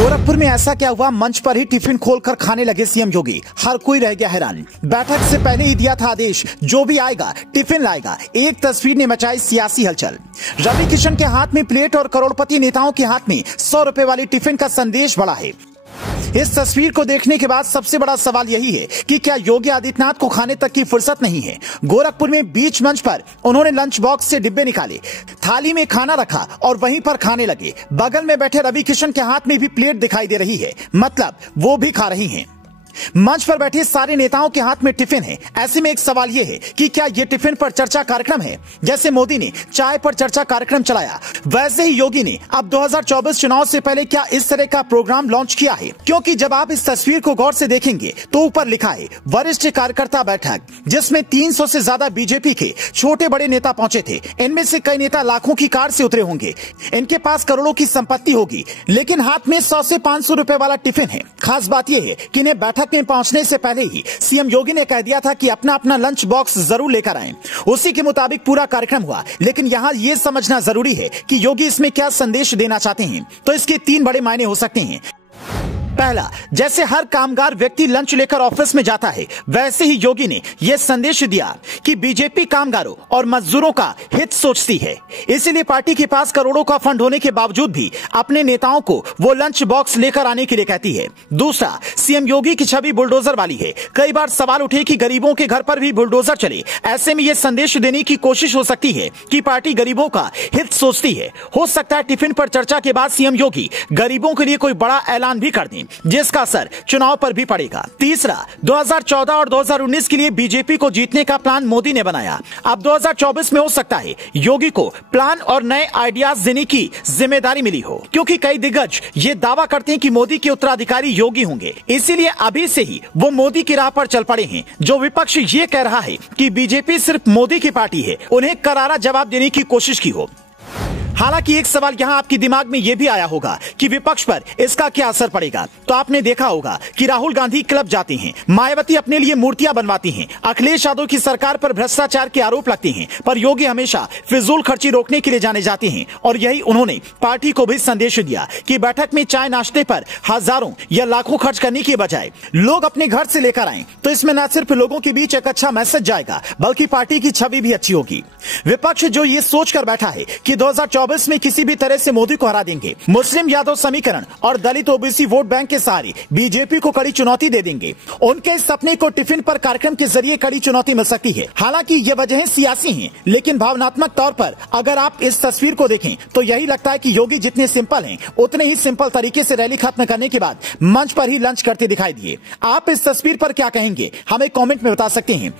गोरखपुर में ऐसा क्या हुआ, मंच पर ही टिफिन खोलकर खाने लगे सीएम योगी। हर कोई रह गया हैरान। बैठक से पहले ही दिया था आदेश, जो भी आएगा टिफिन लाएगा। एक तस्वीर ने मचाई सियासी हलचल। रवि किशन के हाथ में प्लेट और करोड़पति नेताओं के हाथ में 100 रुपए वाली टिफिन का संदेश बड़ा है। इस तस्वीर को देखने के बाद सबसे बड़ा सवाल यही है कि क्या योगी आदित्यनाथ को खाने तक की फुर्सत नहीं है। गोरखपुर में बीच मंच पर उन्होंने लंच बॉक्स से डिब्बे निकाले, थाली में खाना रखा और वहीं पर खाने लगे। बगल में बैठे रवि किशन के हाथ में भी प्लेट दिखाई दे रही है, मतलब वो भी खा रही हैं। मंच पर बैठे सारे नेताओं के हाथ में टिफिन है। ऐसे में एक सवाल यह है कि क्या यह टिफिन पर चर्चा कार्यक्रम है। जैसे मोदी ने चाय पर चर्चा कार्यक्रम चलाया, वैसे ही योगी ने अब 2024 चुनाव से पहले क्या इस तरह का प्रोग्राम लॉन्च किया है। क्योंकि जब आप इस तस्वीर को गौर से देखेंगे तो ऊपर लिखा है वरिष्ठ कार्यकर्ता बैठक, जिसमें 300 से ज्यादा बीजेपी के छोटे बड़े नेता पहुंचे थे। इनमें से कई नेता लाखों की कार से उतरे होंगे, इनके पास करोड़ों की संपत्ति होगी, लेकिन हाथ में 100 से 500 रुपए वाला टिफिन है। खास बात यह है कि इन्हें बैठक में पहुंचने से पहले ही सीएम योगी ने कह दिया था कि अपना अपना लंच बॉक्स जरूर लेकर आएं। उसी के मुताबिक पूरा कार्यक्रम हुआ। लेकिन यहां यह समझना जरूरी है कि योगी इसमें क्या संदेश देना चाहते हैं। तो इसके 3 बड़े मायने हो सकते हैं। पहला, जैसे हर कामगार व्यक्ति लंच लेकर ऑफिस में जाता है, वैसे ही योगी ने यह संदेश दिया कि बीजेपी कामगारों और मजदूरों का हित सोचती है। इसीलिए पार्टी के पास करोड़ों का फंड होने के बावजूद भी अपने नेताओं को वो लंच बॉक्स लेकर आने के लिए कहती है। दूसरा, सीएम योगी की छवि बुलडोजर वाली है। कई बार सवाल उठे कि गरीबों के घर पर भी बुलडोजर चले। ऐसे में यह संदेश देने की कोशिश हो सकती है कि पार्टी गरीबों का हित सोचती है। हो सकता है टिफिन पर चर्चा के बाद सीएम योगी गरीबों के लिए कोई बड़ा ऐलान भी कर दें, जिसका असर चुनाव पर भी पड़ेगा। तीसरा, 2014 और 2019 के लिए बीजेपी को जीतने का प्लान मोदी ने बनाया। अब 2024 में हो सकता है योगी को प्लान और नए आइडियाज देने की जिम्मेदारी मिली हो, क्योंकि कई दिग्गज ये दावा करते हैं कि मोदी के उत्तराधिकारी योगी होंगे। इसीलिए अभी से ही वो मोदी की राह पर चल पड़े हैं। जो विपक्ष ये कह रहा है कि बीजेपी सिर्फ मोदी की पार्टी है, उन्हें करारा जवाब देने की कोशिश की हो। हालांकि एक सवाल यहां आपके दिमाग में यह भी आया होगा कि विपक्ष पर इसका क्या असर पड़ेगा। तो आपने देखा होगा कि राहुल गांधी क्लब जाते हैं, मायावती अपने लिए मूर्तियां बनवाती हैं, अखिलेश यादव की सरकार पर भ्रष्टाचार के आरोप लगते हैं, पर योगी हमेशा फिजूल खर्ची रोकने के लिए जाने जाते हैं। और यही उन्होंने पार्टी को भी संदेश दिया कि बैठक में चाय नाश्ते पर हजारों या लाखों खर्च करने की बजाय लोग अपने घर से लेकर आए, तो इसमें न सिर्फ लोगों के बीच एक अच्छा मैसेज जाएगा, बल्कि पार्टी की छवि भी अच्छी होगी। विपक्ष जो ये सोचकर बैठा है कि 2024 में किसी भी तरह से मोदी को हरा देंगे, मुस्लिम यादव समीकरण और दलित ओबीसी वोट बैंक के सहारे बीजेपी को कड़ी चुनौती दे देंगे, उनके इस सपने को टिफिन पर कार्यक्रम के जरिए कड़ी चुनौती मिल सकती है। हालांकि ये वजहें सियासी हैं, लेकिन भावनात्मक तौर पर अगर आप इस तस्वीर को देखें तो यही लगता है कि योगी जितने सिंपल हैं, उतने ही सिंपल तरीके से रैली खत्म करने के बाद मंच पर ही लंच करते दिखाई दिए। आप इस तस्वीर पर क्या कहेंगे, हमें कॉमेंट में बता सकते हैं।